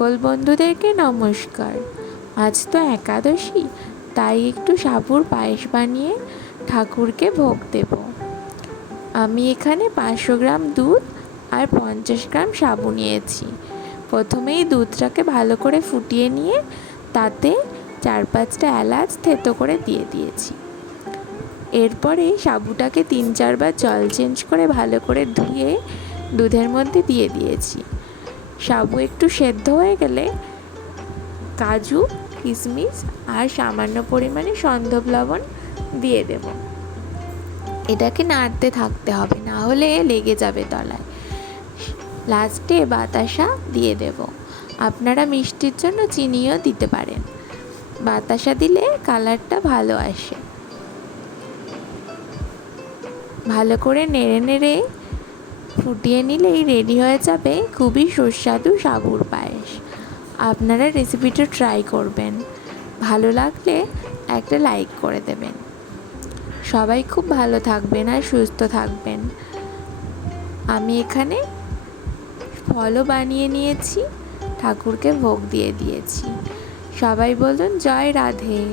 সকল বন্ধুদেরকে নমস্কার। আজ তো একাদশী, তাই একটু সাবুর পায়েস বানিয়ে ঠাকুরকে ভোগ দেব। আমি এখানে পাঁচশো গ্রাম দুধ আর পঞ্চাশ গ্রাম সাবু নিয়েছি। প্রথমেই দুধটাকে ভালো করে ফুটিয়ে নিয়ে তাতে চার পাঁচটা এলাচ থেতো করে দিয়ে দিয়েছি। এরপরে সাবুটাকে তিন চারবার জল চেঞ্জ করে ভালো করে ধুয়ে দুধের মধ্যে দিয়ে দিয়েছি। সাবু একটু সেদ্ধ হয়ে গেলে কাজু কিশমিশ আর সামান্য পরিমাণে সন্ধব লবণ দিয়ে দেব। এটাকে নাড়তে থাকতে হবে, না হলে লেগে যাবে তলায়। লাস্টে বাতাসা দিয়ে দেব। আপনারা মিষ্টির জন্য চিনিও দিতে পারেন। বাতাসা দিলে কালারটা ভালো আসে। ভালো করে নেড়ে নেড়ে ফুটিয়ে নিলেই রেডি হয়ে যাবে খুবই সুস্বাদু সাবুর পায়েস। আপনারা রেসিপিটা ট্রাই করবেন। ভালো লাগলে একটা লাইক করে দেবেন। সবাই খুব ভালো থাকবেন আর সুস্থ থাকবেন। আমি এখানে ফলও বানিয়ে নিয়েছি, ঠাকুরকে ভোগ দিয়ে দিয়েছি। সবাই বলুন জয় রাধে।